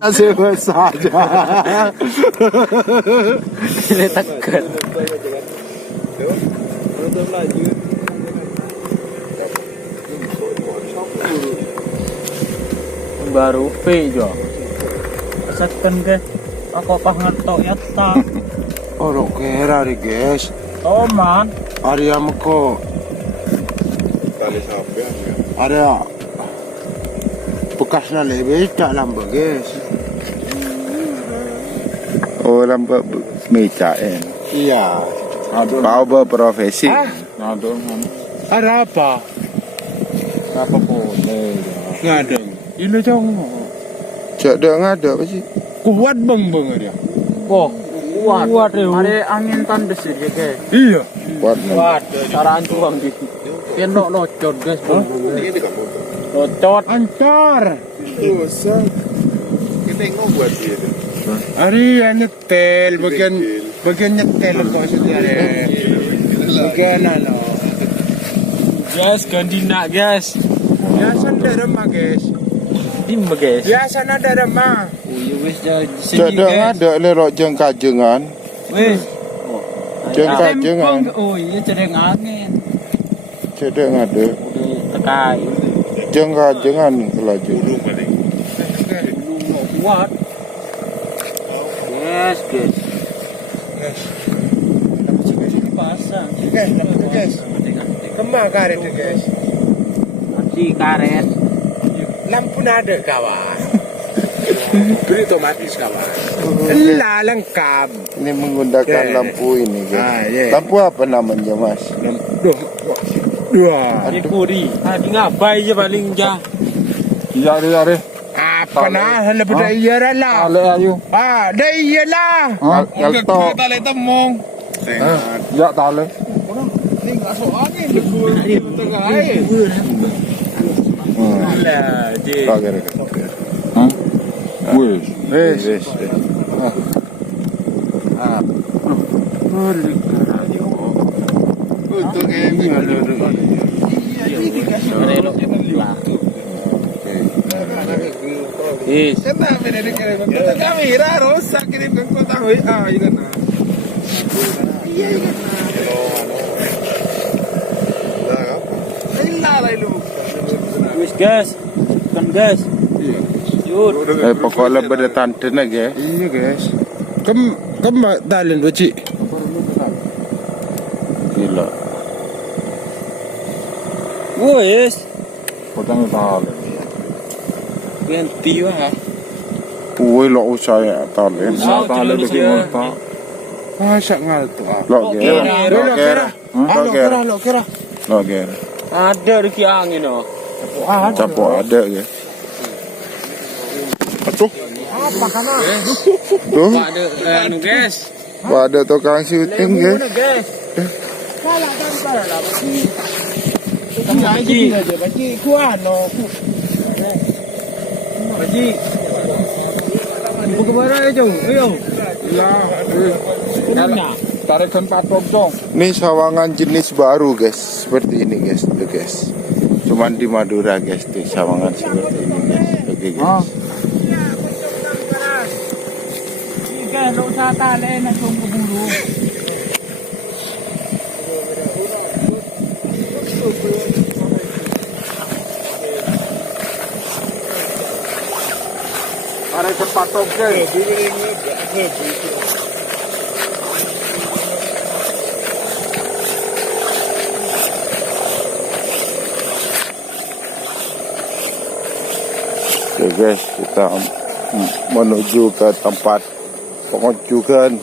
Masih saja. Diletakkan. Baru P jo. Asalkan ke aku apa ngetok ya tak. Oh, kira nih guys. Toman. Area meko. Tali sapi Area bekasnya lebih tak lambang guys. Oh, lambat meja Iya. Kau berprofesi. Ada apa? Apa boleh? Ngadeng. Ini dong. Cak dah ngada apa sih? Kuat beng dia. Oh, kuat ya. Ada angin tandes ya guys. Iya. Kuat Kuat. Cara ancuang di. Kenok locot guys. Locot. Ancar. Dosa. Kita buat dia. Ari nyetel bagian nyetel kok saudara. Bagian ano. Guys, gandina guys. Biasa ada remah guys. Timba guys. Biasa ada remah. Oh, ya wis Cak dah ngada lerok jeng kajengan. Wis. Jeng kajengan. Oh, iya cereng angin. Cak dah ngada. Udah tekai. Jeng kajengan kelaju. Kuat. Yes, guys. Pasang. Guys. Kemah karet guys. Nanti karet. Lampu ada kawan. Beri otomatis kawan. Lah lengkap. Ini menggunakan lampu ini guys. Lampu apa namanya mas? Dua. Ini puri. Tadi ngabai aja paling jah. Yari. Apa nah lebih dah iya lah. Ale ayu. Dah iya lah. Ngelottor. Tali temong. Ya tali. Ini nggak soalnya lebih tengah air. Lah, je. Kagak. Wes. Untuk ini ada. Yes. Kenapa ini kirim kamera rusak kirim ke kota WA ya kan. Iya kan. Lah lu. Wis gas. Kan gas. Yud. Pokoknya berdetante guys. Iya guys. Kem dalin beci. Gila. Wis. Potong tali. Ganti wah. Woi lo usai tali. Tali begini. Masa ngaltu ah. Lo kira. Ada di angin oh. Capok ada ya. Aduh. Apa kana? Tuh. Ada anu guys. Ada tukang syuting ya. Guys. Salah kan salah lah. Baci aja baci kuano. Haji. Ibu kemana ya, Jung? Ayo. Lah. Tarik tempat dong. Ini sawangan jenis baru guys. Seperti ini guys. Tuh guys. Cuman di Madura guys. Tuh sawangan seperti ini guys. Oke guys. Ikan lo usah tali nak tunggu bulu. Tarik tempat guys. Oke guys, kita menuju ke tempat pengunjungan.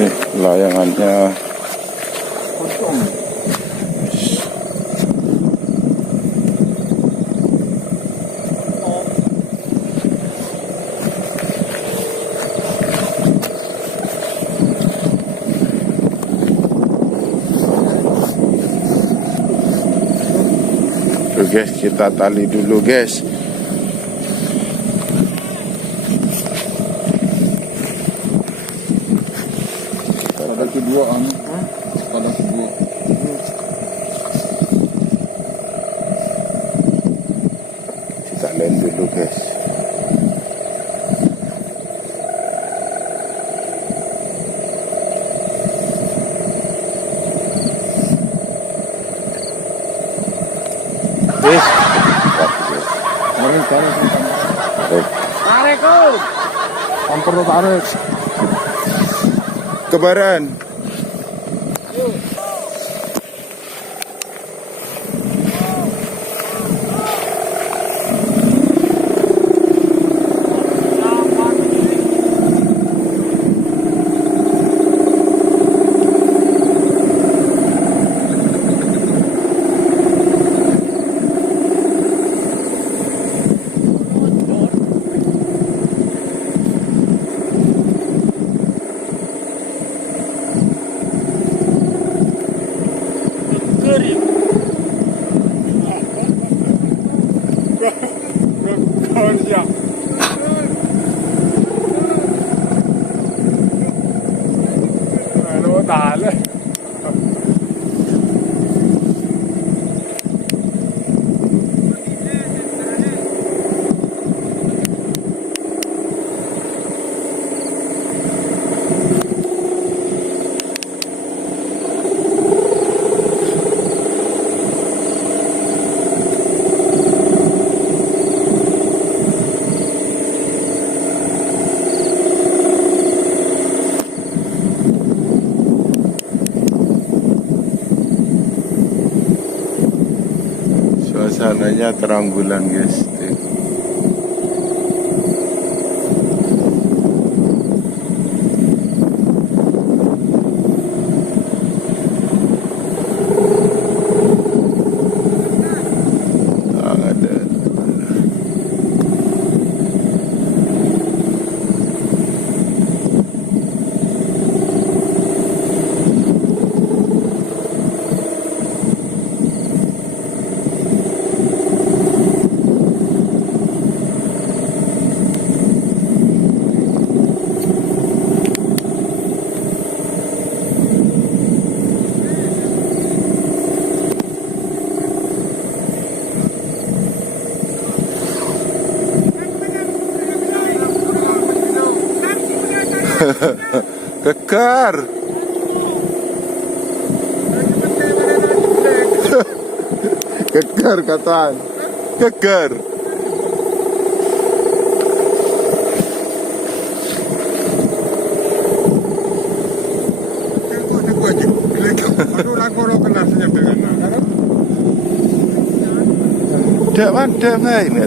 Nih layangannya. Guys, kita tali dulu guys. Ada kedua Sekolah subuh. Kita Len dulu guys. Guys, Tarik. Tarik kau. Campur tuh tarik. kebaran. Dale. Suasananya terang bulan guys. Kekar. Kekar kataan. Kekar. Dak mana ini?